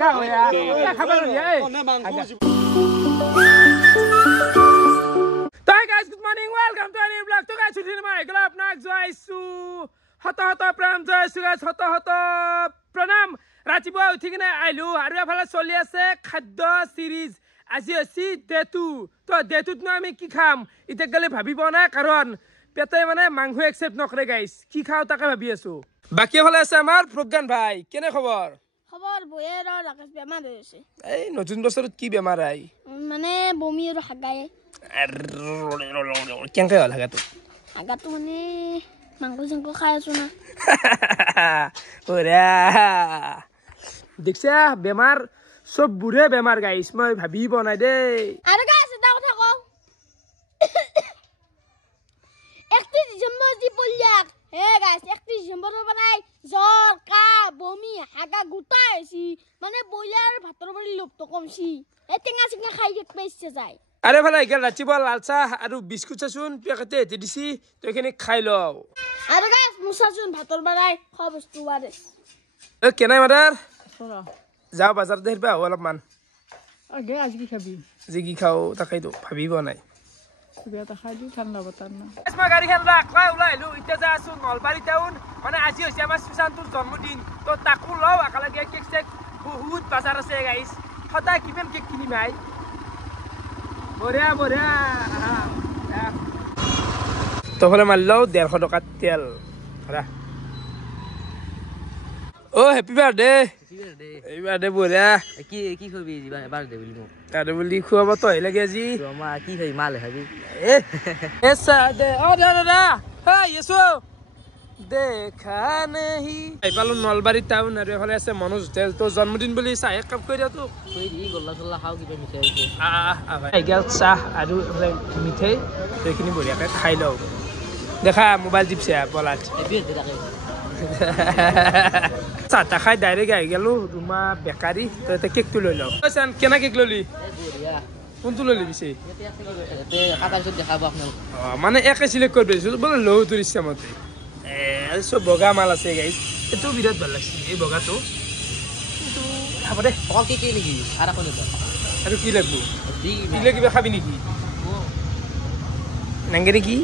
খাও ইয়া খাবার ইয়া কোনে মাংস Hi guys, good morning. Welcome to a new vlog. To guys, today my club nak joisu. Hata pram joisu guys. Hata pranam. Rajibo uthikina ailu. Aru aphala choli ase khadya series. Aji asi detu. To detu no ami ki kham. Ite gale bhabibo na karon pete mane mangho accept nokre guys. Ki khao take bhabi asu. Baki phale ase amar Progyan bhai. Kene khobor? খবর বইয়ের রাকেশ বেমার হয়েছে এই নতুন বছরত কি বেমার আই মানে বমি আর হাগায় কেনকে হল হাগাটো হাগাটো মানে মাংস চাংস খাই আছো না ওরা দেখছা বেমার সব বুড়ে বেমার গাইছ মই ভাবি বনাই দে আর গাইছ এটা কথা কও 31 ডিসেম্বর দি পড়লাক হে গাইছ 31 ডিসেম্বর বানাই জ্বর কা বমি হাগা গুটা আইছি মানে বইলার ভাতৰ বড়ি লোপটো কমছি এ টেঙা চিঙা খাই এক পাইছে যায় আরে ভাই গেল ৰাতিপুৱা লাল চাহ আৰু বিস্কুট চাচোন পেকেটে এতে দিছি তইখিনি খাই লও আৰ গাইছ মুসাচুন ভাতৰ বাৰাই খোৱা বস্তু বাৰে এ কেনাই মাদাৰ যাও বাজাৰ দেৰবা অলপমান আগে আজ কি খাবি যে কি খাও তাকাইতো ভাবি বনাই বিয়াটা খাই দি ঠান্ডা বতার না মই গাড়ী খেল ৰাখলা ওলাইলো ইটা যা আছো নলবাৰী টাউন মানে আজি হৈছে আমাৰ সুশান্তৰ জন্মদিন তো তাকো লও একেলগে কেক চেক বহুত বাজাৰ আছে গাইছ সদায় কিমান কেক কিনিম আই বঢ়িয়া বঢ়িয়া তফালে মাৰিলেও 150 টকাৰ তেল ও হ্যাপি বাৰ্থডে এই বাৰ্থডে বঢ়িয়া কি কৰবি বাৰ্থডে বলি মো আৰে বলি খুৱাব তই লাগে আজি মা কি খাবি মাল খাবি এ সাদে ও দাদা হাই ইসো দেখা নেহি এই পালো নলবাৰী টাউন আৰু এফালে আছে মনোজ হোটেল তো জন্মদিন বুলি চাহ এক কাপ কৰি দিয়া তো কই দি গল্লা চল্লা খাও কিবা মিঠাই আছে ভাই গেল চাহ আৰু এফালে মিঠাই সেইখিনি বঢ়িয়াকৈ খাই লওঁ দেখা মোবাইল টিপছে পলাত চাহ তা খাই ডাইৰেক্ট আহি গেলো ৰুমা বেকাৰী তই এটা কেকটো লৈ লওঁ কেনা কেক ললি কোনটো ললি পিছে মানে একে চিলেক্ট কৰি দিছো বোলে লও তোৰ ইচ্ছা মতে চব বগা মাল আছে গাইজ এইটো বিৰাট ভাল লাগছে এই বগাটো কিন্তু খাব দে অকল কি নেকি আৰু কি লাগব দিলে কিবা খাবি নেকি নাংগে নেকি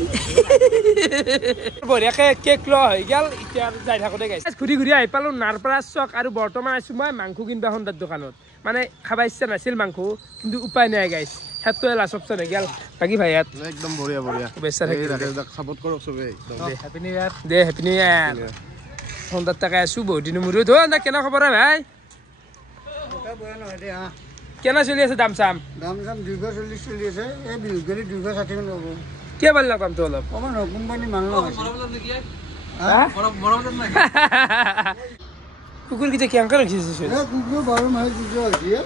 বঢ়িয়াকে কেক লোৱা হৈ গেল এতিয়া যাই থাকোঁতে গাইছ ঘূৰি ঘূৰি আহি পালোঁ নাৰপাৰা চক আৰু বৰ্তমান আছোঁ মই মাংস কিনবা সন্ধাৰ দোকানত মানে খাব ইচ্ছা নাছিল মাংস কিন্তু উপায় নাই গাইছ সেইটো লাষ্ট অপশ্যন হৈ গেল বাকী ভাই ইয়াত একদম বঢ়িয়া বঢ়িয়া বেচা থাকিল সাপোৰ্ট কৰক চবেই হেপী নিউ ইয়াৰ দে হেপী নিউ ইয়াৰ সন্ধাৰ তাকে আছোঁ বহুত দিনৰ মূৰত ধৰ কেনে খবৰ ভাই কেনে চলি আছে দাম চাম দাম 240 চলি আছে এই বিহুত গেলি 260 মান ল'ব কিয় ভাল নাপাম তো অলপ অকমান কোম্পানী মানুহ কুকুৰ কেইটা কেংকা ৰাখিছে কুকুৰ বাৰু মাহে যুঁজ হৈছে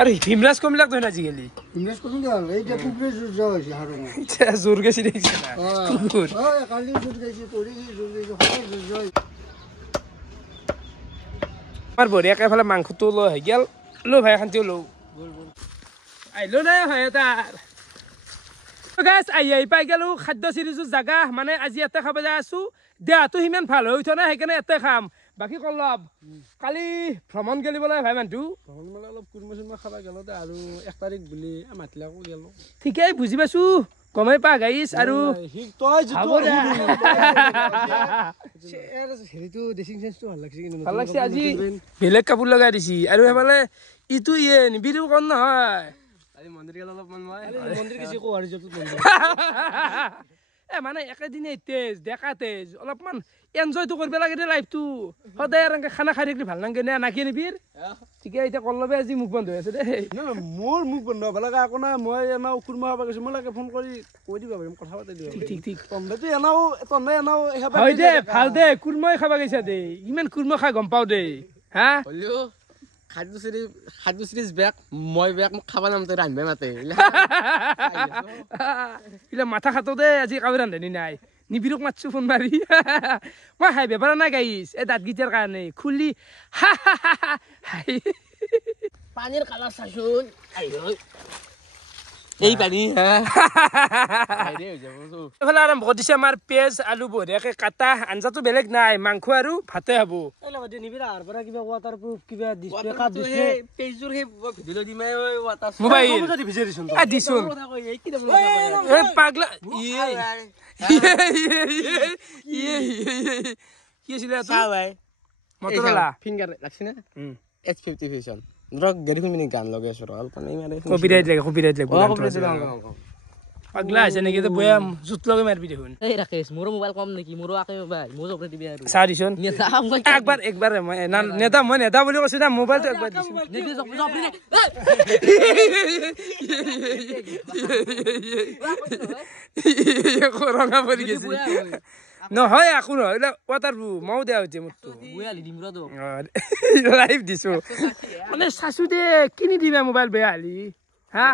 আৰু হিমৰাজ কমিলাক ধৰি আজিকালি ইংলিছ কোন গেল এইটা কুকুৰে যুঁজ হৈছে হাৰু জোৰ গেছি দেখিছে কুকুৰ কালি যুঁজ গৈছে কৰি যুঁজ গৈছে সদায় যুঁজ হয় আমাৰ বঢ়িয়াকে এফালে মাংসটো লৈ আহি গেল লো ভাই শান্তিও লওঁ আহিলো নাই ভাই তাৰ গাইছ আহি পাই গেলো খাদ্য চিৰিজৰ জাগা মানে আজি ইয়াতে খাব যাই আছো দেহাটো সিমান ভাল হৈ উঠা নাই সেইকাৰণে ইয়াতে খাম বাকী কলব কালি ভ্ৰমণ গেলিবলৈ ভাই মানুহটো ভ্ৰমণ মানে অলপ কুৰমা চুৰমা খাবা গেল আৰু 1 তাৰিখ বুলি মাতিলাকো গেল ঠিকেই বুজি পাইছো গমেই পা গাইছ আৰু তই হ'ব দে হেৰিটো ড্ৰেছিং চেঞ্জটো ভাল লাগছে কিন্তু ভাল লাগছে আজি বেলেগ কাপোৰ লগাই দিছি আৰু সেইফালে ইটো ইয়ে নিবিৰো কন নহয় মন্দিৰ গেল অলপ মন মই মন্দিৰ কিছু কো আৰু যত মন্দিৰ এ মানে একেদিনে তেজ ডেকা তেজ অলপমান এনজয়টো কৰিব লাগে দে লাইফটো সদায় এনেকে খানা খাই থাকিলে ভাল নালাগে নে নাকি নিবিৰ ঠিকে এতিয়া কলবে আজি মুখ বন্ধ হৈ আছে দে মোৰ মুখ বন্ধ হ'ব লগা একো নাই মই এনাও কুৰমা খাব গৈছো মই লাগে ফোন কৰি কৈ দিবা পাৰিম কথা পাতি দিবা ঠিক ঠিক তন্দেটো এনাও হয় দে ভাল দে কুৰমাই খাব গৈছা দে ইমান কুৰমা খাই গম পাও দে হা হলিও খাদ্য সিরিজ বেক মই বেক মোক খাবা নামতে রানবে মাতে ইলা মাথা খাতো দে আজি কাবি ৰান্ধনি নাই নিবিৰক মাতছো ফোন মাৰি মই হাই বেপাৰ নাই গাইছ এই দাঁত গিটাৰ কাৰণে খুলি পানিৰ কালাৰ চাচুন এই পানী এইফালে আৰম্ভ কৰি দিছে আমাৰ পেঁয়াজ আলু বঢ়িয়াকে কাটা আঞ্জাটো বেলেগ নাই মাংস আৰু ভাতে হ'ব মোবাইল দিছোন পাগলা কি আছিলে মটৰলা ফিংগাৰ লাগছে না H50 ফিউজন ধৰক গেৰি শুনি গান লগাই আছো ৰল পানী মাৰে কপিৰাইট লাগে পাগলা আছে নেকি তো বয়াম জুত লগে মারবি দেখুন এই রাকেশ মোর মোবাইল কম নাকি মোর আকে ভাই মোর ওপরে দিবি আর চা দিছুন একবার নেতা মই নেতা বুলি কৈছো না মোবাইলটো একবার দিছুন নেকি জপরি ৰঙা পৰি গেছি নহয় একো নহয় ৱাটাৰ মাও দেয়া হৈছে মোৰটো বুয়ালি দিমৰা তো লাইভ দিছো মানে চাচু দে কিনি দিবা মোবাইল বেয়া হলি হা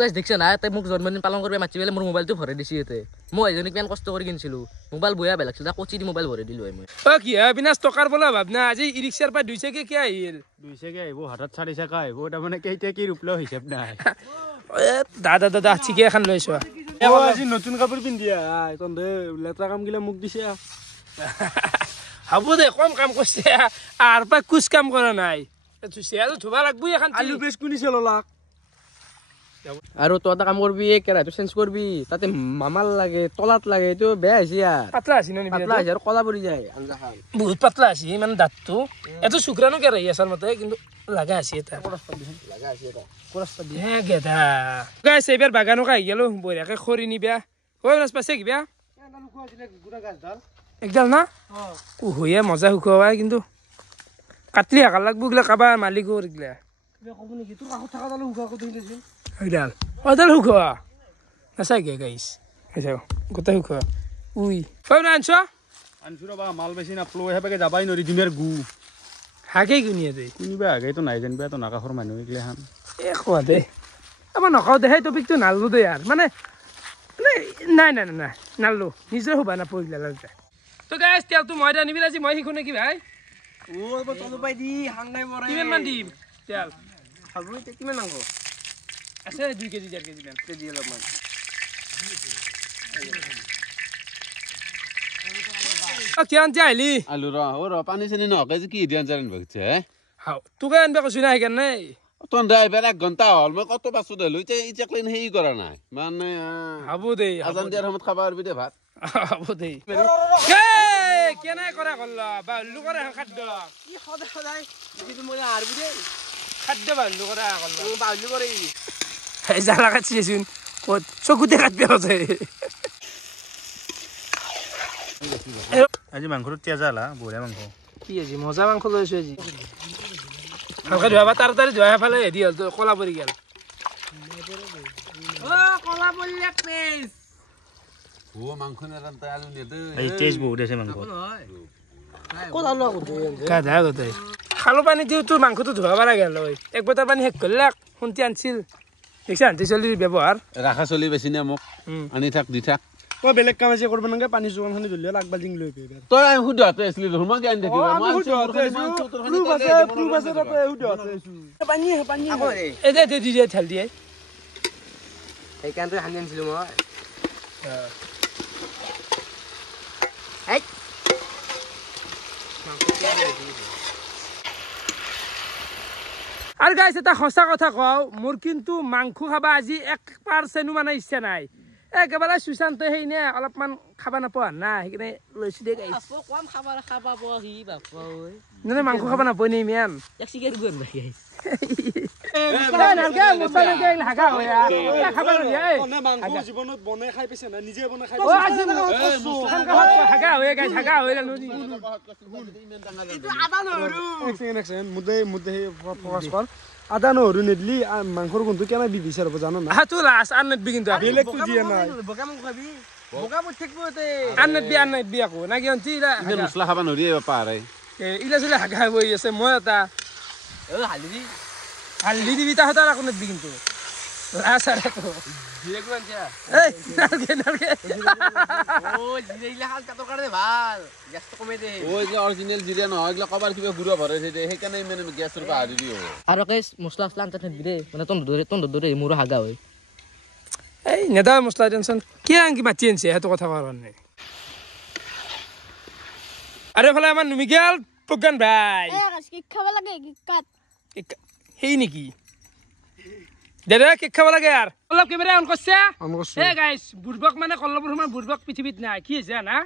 গাইস দেখছ না তাই মোক জন্মদিন পালন কৰিব মাতি বেলে মোৰ মোবাইলটো ভৰাই দিছি এতে মই এজনী কিমান কষ্ট কৰি কিনছিলো মোবাইল বয়া বেলাছিল তা কোচি দি মোবাইল ভৰাই দিলো মই ও কি বিনাশ টকাৰ বলা ভাবনা আজি ই ৰিক্সাৰ পা 200 কে কি আহিল 200 কে আহিব হাতত 400 কা আহিব তাৰ মানে কেইটা কি ৰূপলো হিচাপ নাই দাদা ঠিকে এখন লৈছো আজি নতুন কাপোৰ পিন্ধিয়া তন্দে লেতৰা কাম গিলা মোক দিছে হ'ব দে কম কাম কৰিছে আৰ পা কুছ কাম কৰা নাই তুই ধুবা লাগবো এখন আলু বেছ কুনিছে ললাক আৰু তই এটা কাম কৰবি এই কেৰাহীটো চেঞ্জ কৰবি তাতে মামাল লাগে তলাত লাগে এইটো বেয়া হৈছে ইয়াৰ পাতলা আছে নি পাতলা হৈছে আৰু কলা পৰি যায় আঞ্জাখান বহুত পাতলা আছে মানে দাঁতটো এটো শুক্রানো কে রহি আসার মতে কিন্তু লাগা আছে এটা লাগা আছে এটা কোরাস্তা দি হ্যাঁ গেদা গাইস এবার বাগানো কাই গেল বড়িয়াকে খরি নিবা ওই রাস পাশে কিবা একডাল না ও হইয়া মজা হুকোয়া কিন্তু কাটলি হাকা লাগবো গলা কাবা মালিকর গলা কব নেকি তোৰ কাষত থকা দাল হুকা কত দিছিল একডাল ওদাল হুকোয়া নাসাই গে গাইস এসো গোটা হুকোয়া উই ফোন আনছো আনছুৰ বা মাল বেছি নাপলো হেবাকে যাবাই নৰি দিমেৰ গু হাকে গুনিয়ে দে কোনিবা আগেতো নাই জানবা তো নাকাখৰ মানুহ ইগলে হান এ কোৱা দে আমাৰ নকাও দে সেই টপিকটো নাললো দে यार মানে নাই নাললো নিজে হবা না পইলা লাগতে তো গাইস তেলটো মই আনিবিলা আজি মই শিখো নেকি ভাই ও তলু পাই দি হাংগাই মৰে কিমান মান দিম তেল খাবো তে কিমান মাংস আছে 2 কেজি 4 কেজি মান কেজি অলপমান কিমান চাইলি আলু ৰ পানী চানি নহকে যে কি ধ্যান জান ভগছে হাও তোকে আনবা কৈছো না সেইকাৰণে তন ড্ৰাইভাৰ 1 ঘণ্টা হ'ল মই কত পাছো দেলো ইটাকলেন হেই কৰা নাই মানে হাবু দে আজান দিয়াৰ সময়ত খাবা পাৰবি দে ভাত হাবু দে কেনে কৰা কল্লা বালু কৰা খাদ্য কি সদায় যদি মই আৰবি দে খাদ্য বালু কৰা কল্লা ও বাউলি কৰে এই জালা কাটছিছুন কত চকুতে কাটবে আছে আজি মাংসটো তেজালা বঢ়িয়া মাংস কি আজি মজা মাংস লৈছো আজি ভালকে ধোৱা তাড়াতাড়ি ধোৱা ফালে হেৰি হ'ল কলা পৰি গেল ও কলা পল্লিয়া পেজ ও মাংস নেৰান্তা আলু নেদে এই তেজ বহুত আছে মাংস কলা লোৱা কত গাধা গতাই খালো পানী দিও তোৰ মাংসটো ধোৱা পাৰা গেল এক বটল পানী শেষ কৰিলাক শুনতি আনছিল দেখছা আনতি চলিৰ ব্যৱহাৰ ৰাখা চলি বেছি নে মোক আনি থাক দি থাক তই বেলেগ কাম আছে কৰিব নাগে পানী যোগানখানি জ্বলিয়া লাগবা জিং লৈ পেবা তই সুধাতে আছিলি দেখোন মই জ্ঞান থাকিব মই প্ৰুফ আছে তাতে সুধাতে আছো পানী এই দে দি ঠেল দিয়ে সেইকাৰণে হানি আনিছিলো মই আৰু গাইছ এটা সঁচা কথা কওঁ মোৰ কিন্তু মাংস খাবা আজি 1% মানে ইচ্ছা নাই একেবাৰে সুশান্ত হেই নে অলপমান খাবা নাপোৱা না সেইকাৰণে লৈছো দে গাইছ কম খাবা বহি বাপা ঐ মানে মাংস খাবা নাপোৱা নি মেম এক সিগারেট গুণ ভাই নালগে মছলা গেল হাগা হয়া খাবা নয়া মাংস জীৱনত বনাই খাই পাইছে না নিজে বনাই খাই ও আজি হাগা হয়া গাইছ হাগা হয়া নদি আদা নহৰু মুদে ফকাস কৰ আদা নহৰু নেদলি মাংসৰ গোন্ধ কেনে বিবিচাৰ হ'ব জানো না হাতু লাছ আননত বি কিন্তু বেলেগ তো দিয়া নাই বগা মাংস খাবি বগা বুট থাকিব তে আননত বি আকো না কি অন্তি ইমান মছলা খাবা নৰি পাৰে ইলা চলে হাগা হৈ আছে মই এটা ও হালদি হালদি দিবি তাহতার আকো নদবি কিন্তু লাছ আর তো জিরে গুণ যা এই নালগে ও জিরে ইলা হাল কাটৰ কাৰণে ভাল গ্যাসটো কমে দে ও এইগিলা অৰিজিনেল জিৰা নহয় এইগিলা কবাৰ কিবা গুড়া ভৰাই থৈ দিয়ে সেইকাৰণে মানে গেছৰ পৰা হাৰি দিও আৰু কেছ মছলা আসলা আনতে দিবি ৰে মানে তন ধৰে মোৰো হাগা হয় এই নেদা মছলা টেনশ্যন কিয় আনকি মাতি আনিছে সেইটো কথা কোৱাৰ কাৰণে আৰু এফালে আমাৰ নুমিগেল প্ৰজ্ঞান ভাই কেক খাব লাগে কাট সেই নেকি দাদা কেক খাব লাগে আৰু অলপ কেমেৰা অন কৰিছে হে গাইছ বুৰ্বক মানে কল্লবৰ সমান বুৰ্বক পৃথিৱীত নাই কি হৈছে না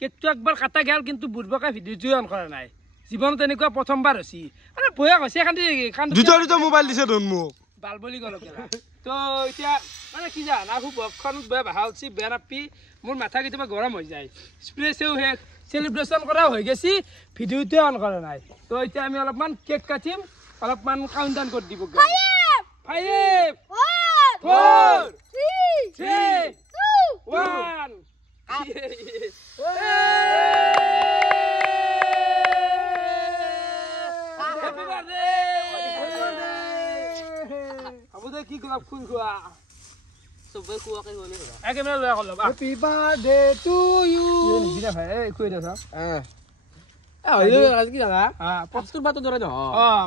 কেকটো একবাৰ কাটা গেল কিন্তু বুৰ্বকে ভিডিঅ'টো অন কৰা নাই জীৱনত এনেকুৱা প্ৰথমবাৰ হৈছে মানে বয়া হৈছে দুটা মোবাইল দিছে ধন মোক বাল বুলি গ'ল তো এতিয়া মানে কি জান আৰু বকখনত বেয়া ভাল চি বেয়া নাপি মোৰ মাথা কেতিয়াবা গৰম হৈ যায় স্প্ৰেছেও শেষ চেলিব্ৰেশ্যন কৰাও হৈ গৈছি ভিডিঅ'টোৱে অন কৰা নাই তো এতিয়া আমি অলপমান কেক কাটিম অলপমান কাউণ্ট ডাউন কৰি দিব 5 4 3 2 1 কি গোলাপ ফুল খোৱা সবে খোৱাকে হ'লে ধৰা একেবাৰে লৈ আহক হ্যাপি বাৰ্থডে টু ইউ নিদিনা ভাই এই কৈ দে চাওক কি জানা ফাৰ্ষ্টৰ বাটো ধৰে ন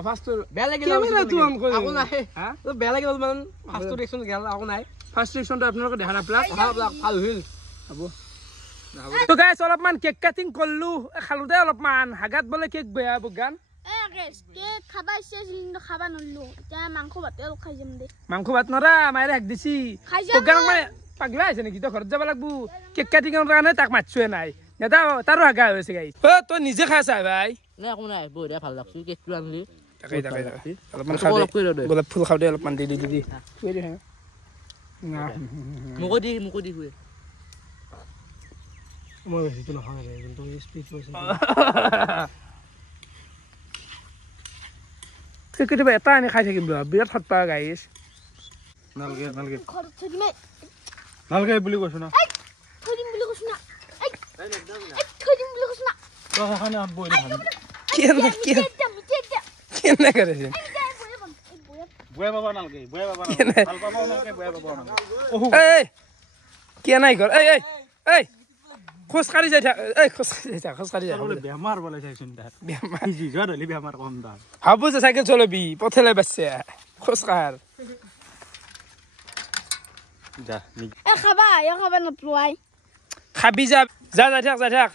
ফাৰ্ষ্টৰ বেয়া লাগিল আকৌ নাই বেয়া লাগিল অলপমান ফাৰ্ষ্টৰ ৰিয়েকশ্যন গেল আকৌ নাই ফাৰ্ষ্ট ৰিয়েকশ্যনটো আপোনালোকে দেখা নাপালাক ভাল হৈছিল হ'ব তো গাইছ অলপমান কেক কাটিং কৰিলো খালো দে অলপমান হাগাত বোলে কেক বেয়া বগান কেক খাবা ইচ্ছা আছিল কিন্তু খাবা নল্লো এতিয়া মাংস ভাতে অলপ খাই যাম দে মাংস ভাত নৰা মায়েৰে হাক দিছি বগান মানে পাগলা হৈছে নেকি তই ঘৰত যাব লাগবো কেক কাটিঙৰ কাৰণে তাক মাতছোৱে নাই নেতা তাৰো হাগা হৈছে গাই তই নিজে খাই চা ভাই নাই একো নাই বঢ়িয়া ভাল লাগছে কেকটো আনলি তাকে অলপমান খাওঁ দে গোলাপ ফুল খাওঁ দে অলপমান দি খুৱাই দে মোকো দি খুৱে মই বেছিটো নহয় কিন্তু স্পীড হৈছে কেতিয়াবা এটা আনি খাই থাকিম বিৰাট সৎ পাওঁ গাইছ নালগে ঘৰত থৈ দিমে নালগে বুলি কৈছো না থৈ দিম বুলি কৈছো না থৈ দিম বুলি কৈছো না তখানে বই না কেনে কৰিছে বয়া বাবা নালগে বয়া বাবা কেনে ভাল পাবা নালগে বয়া বাবা নালগে এই কে নাই ঘৰ এই খোজ কাঢ়ি যাই থাক খোজ কাঢ়ি যাই বলে বেমাৰ বলে চাইছুন দা বেমাৰ জি গৰ হলি বেমাৰ কম দা ভাবো যে চাইকেল চলাবি পথেলে বাচ্চা খোজ কাঢ় যা খাবা নপলোৱাই খাবি যাই থাক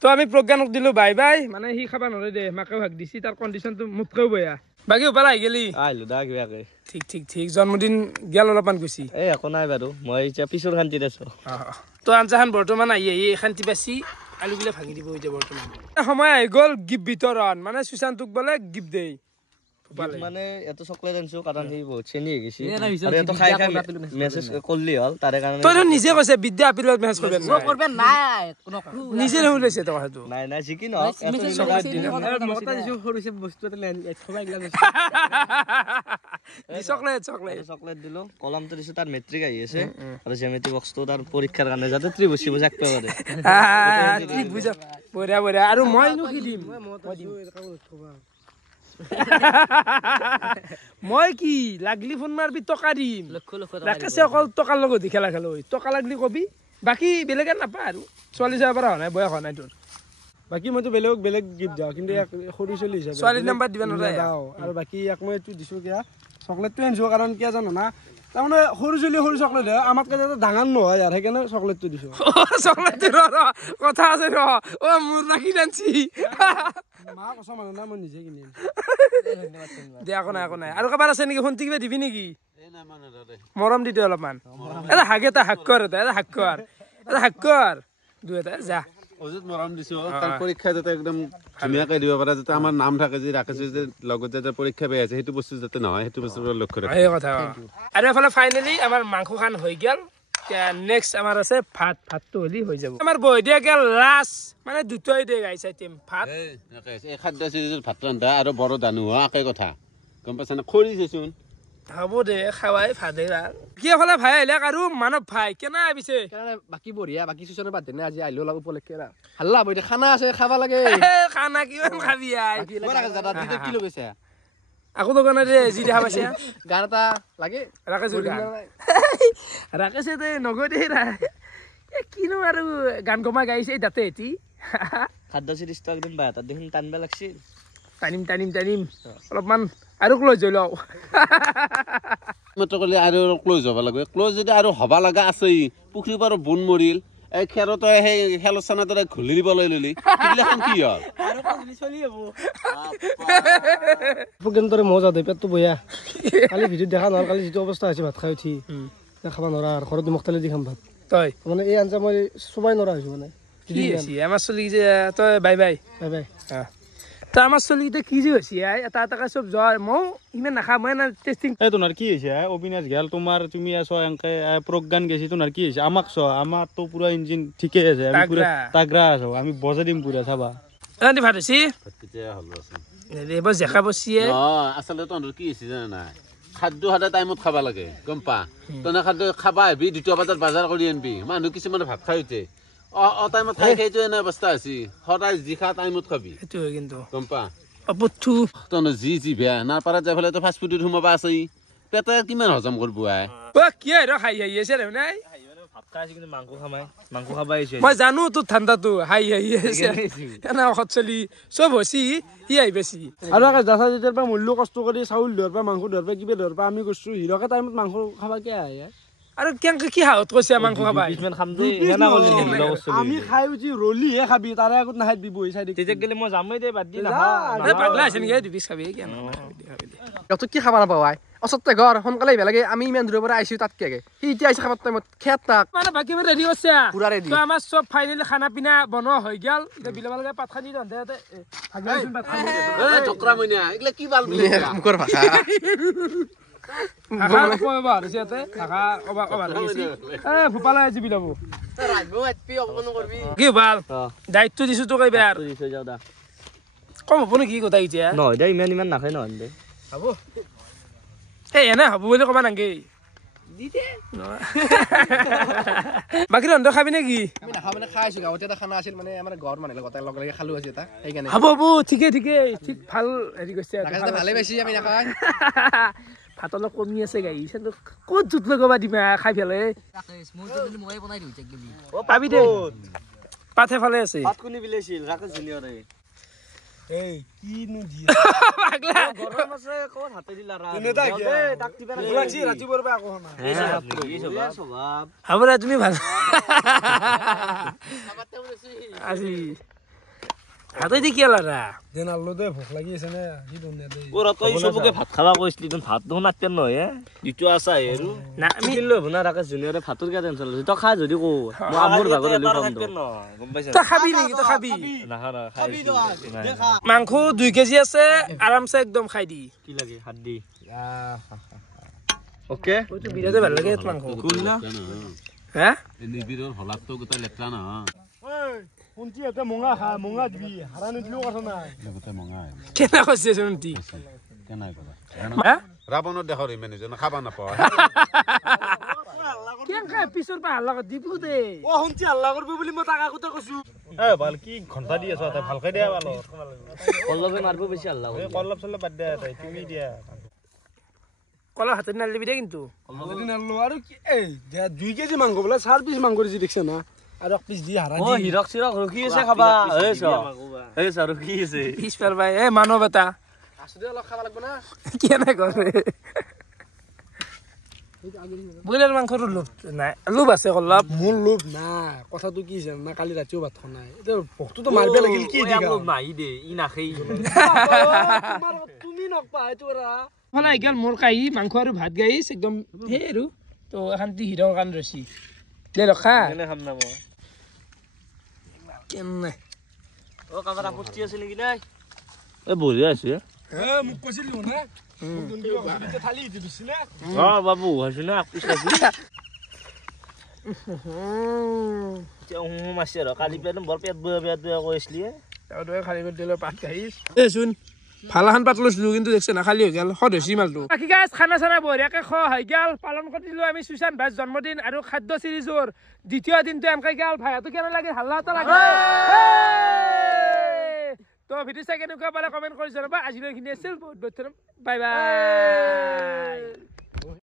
তো আমি প্ৰজ্ঞানক দিলো বাই বাই মানে সি খাবা নৰে দে মাকেও হাক দিছি তাৰ কণ্ডিশ্যনটো মোতকেও বেয়া বাকী ওপৰ আহি গেলি আহিলো দা কিবাকে ঠিক জন্মদিন গেল অলপমান গৈছি এই একো নাই বাৰু মই এতিয়া পিছৰ শান্তিত আছো তো আঞ্জাখান বৰ্তমান আহি শান্তি পাইছি আলুগিলা ভাঙি দিব এতিয়া বৰ্তমান সময় আহি গ'ল গিফ্ট বিতৰণ মানে সুশান্তক বোলে গিফ্ট দেই মানে এত চকলেট আনছো কাৰণ সি বহুত চেনি হৈ গৈছে আৰু এত খাই মেছেজ কৰলি হল তাৰে কাৰণে তই নিজে কৈছে বিদ্যা আপিলত মেছেজ কৰবে নাই কোনো নিজে নুলৈছে তই সেইটো নাই জিকি ন চকলেট দিলে মতা দিছো সৰুছে বস্তু এটা থবাই গলা চকলেট দিলো কলমটো দিছো তাৰ মেট্ৰিক আহি আছে আৰু জ্যামিতি বক্সটো তাৰ পৰীক্ষাৰ কাৰণে যাতে ত্ৰিভুজ আঁকিব পাৰে ত্ৰিভুজ বঢ়িয়া আৰু মইনো কি দিম মই কি লাগলি ফোন মাৰবি টকা দিম ৰাকেশে অকল টকাৰ লগত খেলা খেলো টকা লাগলি কবি বাকী বেলেগে নাপায় আৰু ছোৱালী চাব পৰা হোৱা নাই বয়স হোৱা নাই তোৰ বাকী মইতো বেলেগ গিফ্ট যাওঁ কিন্তু সৰু ছোৱালী হিচাপে ছোৱালী নাম্বাৰ দিবা নোৱাৰে আৰু বাকী ইয়াক মই এইটো দিছো কিয়া চকলেটটো আনিছো কাৰণ কিয় জানো না তাৰমানে সৰু ছোৱালী সৰু চকলেট হয় আমাতকে যাতে ডাঙৰ নহয় আৰু সেইকাৰণে চকলেটটো দিছো চকলেটটো কথা আছে মোৰ নাকি জানছি মা কচা মানুহ না মই নিজে কিনি দে একো নাই আৰু কাবাৰ আছে নেকি ফোনটো কিবা দিবি নেকি মৰম দি দে অলপমান এটা হাগ এটা হাক কৰ দুই এটা যা অজিত মৰম দিছো তাৰ পৰীক্ষা যাতে একদম ধুনীয়াকৈ দিব পাৰে যাতে আমাৰ নাম থাকে যে ৰাকেশে যে লগত যাতে পৰীক্ষা বেয়া আছে সেইটো বস্তু যাতে নহয় সেইটো বস্তু লক্ষ্য ৰাখে এই কথা আৰু এফালে ফাইনেলি আমাৰ মাংস খান হৈ গেল নেক্সট আমাৰ আছে ভাতটো হলি হৈ যাব আমাৰ বৈ দিয়া গেল লাষ্ট মানে দুটাই দে গাইছ আইটেম ভাত এই খাদ্য চিজত ভাত ৰন্ধা আৰু বৰ দানু হোৱা একে কথা গম পাইছা না খৰিছেচোন হ'ব দে খাৱাই ভাতে কি এফালে ভাই আহিলে আৰু মানৱ ভাই কেনে আবিছে বাকী বঢ়িয়া বাকী সুচনৰ বাদ দেনে আজি আহিলো অলপ উপলক্ষে হাল্লা বৈ খানা আছে খাবা লাগে খানা কিমান খাবি আই কি লগৈছে আকৌ দোকানে দে যি দেখা পাইছে গান এটা লাগে ৰাকেশে দে নগৈ দে কিনো আৰু গান গমা গাইছে তাতে এটি খাদ্য চিৰিজটো একদম বেয়া তাত দেখোন টানিব লাগছিল টানিম অলপমান আৰু ক্লজ হৈ লওঁ মাত্ৰ ক'লে আৰু ক্ল'জ হ'ব লাগিব ক্ল'জ যদি আৰু হ'ব লগা আছেই পুখুৰীৰ পৰা বোন মৰিল এই খেৰতো সেই খেলৰ চানাটোৰে ঘূলি দিবলৈ ল'লি সেইগিলাখন কি হ'ল প্ৰগ্ৰেমটোৰে মজা দে পেটটো বয়া কালি ভিডিঅ'ত দেখা নহ'ল কালি যিটো অৱস্থা হৈছে ভাত খাই উঠি খাব নোৱাৰা আৰু ঘৰত নিমখ তেলে দি খাম ভাত তই মানে এই আঞ্জা মই চবাই নোৱাৰা হৈছোঁ মানে কি হৈছে আমাৰ চলি যে তই বাই বাই বাই বাই তই আমাৰ চলিকেইটা কি যে হৈছে এটা এটাকে চব জ্বৰ ময়ো ইমান নাখাওঁ মই টেষ্টিং এই তোমাৰ কি হৈছে অবিনাশ গেল তোমাৰ তুমি আছো এনেকে প্ৰজ্ঞান গেছি তোমাৰ কি হৈছে আমাক চ আমাৰতো পুৰা ইঞ্জিন ঠিকে আছে আমি পুৰা তাগৰা আছো আমি বজাই দিম পুৰা চাবা ৰান্ধি ভাত হৈছে কেতিয়া হ'ল ৰচোন এইবাৰ জেকা বচিয়ে আচলতে তহঁতৰ কি হৈছে জানা নাই খাদ্য সদায় টাইমত খাব লাগে গম পা তনে খাদ্য খাবা আহিবি 2 বজাত বজাৰ কৰি আনবি মানুহ কিছুমানে ভাত খাই উঠে টাইমত খাই খাইতো এনে অৱস্থা হৈছে সদায় যি খা টাইমত খাবি সেইটো হয় কিন্তু গম পা অপথু তহঁতৰ যি বেয়া নাপাৰা যাই পেলাই ফাষ্ট ফুডত সোমাবা আছেই পেটে কিমান হজম কৰিব কি আৰু খাই আহি আছে নাই ভাত খাই আছে কিন্তু মাংস খাবা আহিছে মই জানো তোৰ ঠাণ্ডাটো হাই আহি আছে এনে ঔষধ চলি চব হৈছে ই আহি বেছি আৰু আকাশ দাসা যেতিয়াৰ পৰা মূল্য কষ্ট কৰি চাউল ধৰ পৰা মাংস ধৰ পৰা কিবা ধৰ পৰা আমি কৈছোঁ হিৰকে টাইমত মাংস খাবা কিয় আহে আৰু কেনেকে কি হাত কৈছে মাংস খাবা আমি খাই উঠি ৰলিহে খাবি তাৰে আগত নাখাই বহি চাই তেতিয়া গেলে মই যামেই দে বাদ দি পাগলা আছে নেকি দুপিচ খাবি তোক কি খাব নাপাওঁ অচতে ঘৰ সোনকালে আহিব লাগে আমি ইমান দূৰৰ পৰা আহিছোঁ তাতকে সি এতিয়া আহিছে খাবৰ টাইমত খেত তাক মানে বাকী ৰেডি হৈছে পুৰা ready। তো আমাৰ চব ফাইনেলি খানা পিনা বনোৱা হৈ গেল এতিয়া বিলাব লাগে পাত খানি তহঁতে কি বাল মুখৰ ভাষা কি ভাল দায়িত্ব দিছো তোক এইবাৰ কম হ'ব নেকি কথা এতিয়া নহয় দে ইমান নাখায় নহয় দে হ'ব এই এনে হ'ব বুলি ক'বা নাংগে বাকী ৰন্ধা খাবি নেকি আমি নাখাওঁ মানে খাই আছোঁ গাঁৱতে এটা খানা আছিল মানে আমাৰ ঘৰ মানুহ লগত লগে লগে খালোঁ আজি এটা সেইকাৰণে হ'ব হ'ব ঠিকে ঠিকে ঠিক ভাল হেৰি কৈছে ভালে পাইছি আমি নাখায় ভাত অলপ কমি আছে গাই ক'ত জুত লগাবা দিমা খাই পেলাই পাবি দে পাঠে ফালে আছে কোনে বিলাইছিল ৰাকেশ জুনিয়ৰে এই কিনো দিয়ে পাগলা গৰম আছে ক'ত হাতে দিলা ৰাতিপুৱাৰ পৰা আকৌ হ'ব দে তুমি ভাল আজি হাতে দি কিয় লাৰা যেন আল্লো দে ভোক লাগি আছে নে কি ধুনীয়া দে তই চবকে ভাত খাবা কৈছিলি তই ভাত দেখোন নাতে নহয় যিটো আছা আৰু না আমি কিলো শুনা ৰাকেশ জুনিয়ৰে ভাতৰ কিয় টেনচন লৈছে তই খা যদি কো মই আমুৰ ভাগত হ'লে খাম গম পাইছা তই খাবি নেকি তই খাবি নাখা না মাংস 2 কেজি আছে আৰামছে একদম খাই দি কি লাগে হাত দি ওকে তো বিৰাতে ভাল লাগে মাংস কোন না হা নিবিৰৰ হলাকটো গোটা লেট্ৰা নহয় কোনটি এটা মঙা দিবি হাৰা নিদিলেও কথা নাই গোটা মঙা কেনে কৈছে শুনতি কেনাই ক'বা হা ৰাৱণৰ দেশৰ ইমান এজনে খাবা নাপাওঁ কেনেকে পিছৰ পৰা হাল্লা কৰি দিবো দে শুনছি হাল্লা কৰবি বুলি মই তাক আগতে কৈছো ভাল কি ঘন্টা দি আছো ভালকে দিয়া ভাল কল্লবে মাৰিব বেছি হাল্লা কল্লব চল্লব বাদ দিয়া তুমি দিয়া কলৰ হাতত নালিবি দে কিন্তু আৰু কি এই 2 কেজি মাংস বোলে 4 পিচ মাংস দিছি দেখছে না আৰু 1 পিচ দি হাৰা অ হিৰক চিৰক ৰখি আছে খাবা এই চ ৰখি আছে পিছ পেল ভাই এ মানৱ এটা আছুদে অলপ খাব লাগব না কেনে কৰে ব্ৰইলাৰ মাংসটো লোভ নাই লোভ আছে অলপ মোৰ লোভ নাই কথাটো কি জান না কালি ৰাতিও ভাত খোৱা নাই এতিয়া ভক্তটো মাৰিব লাগিল কি দিগা নাই দে ই নাখাই তুমি নকপা এইটো ৰা ফলা গেল মোৰ কাহি মাংস আৰু ভাত গাইছ একদম হে আৰু তো শান্তি হিৰৰ কাণ ৰছি দে ৰখা কেনে খাম না মই কেনে ও কামৰা আপত্তি আছে নেকি নাই এ বঢ়িয়া আছে মোক কৈছিলি না থালি দি দিছিলে অ বাবু হৈছে না পিছাছি মাছে আৰু কালি পেট বৰ পেট বেয়া কৈছিলি তাৰদৰে খালি কৰি দিলে পাত গাইছ এ শুন ভালাখান পাত লৈছিলো কিন্তু দেখছে না খালি হৈ গেল সদ হৈছি মালটো বাকী গাইছ খানা চানা বঢ়িয়াকে খোৱা হৈ গেল পালন কৰি দিলো আমি সুশান ভাইৰ জন্মদিন আৰু খাদ্য চিৰিজৰ দ্বিতীয় দিনটো এনেকৈ গেল ভাইয়াটো কেনে লাগে হাল্লা এটা লাগে তো ভিডিঅ' চাই কেনেকুৱা পালে কমেণ্ট কৰি জনাবা আজিলৈ এইখিনি আছিল বহুত বহুত বাই বাই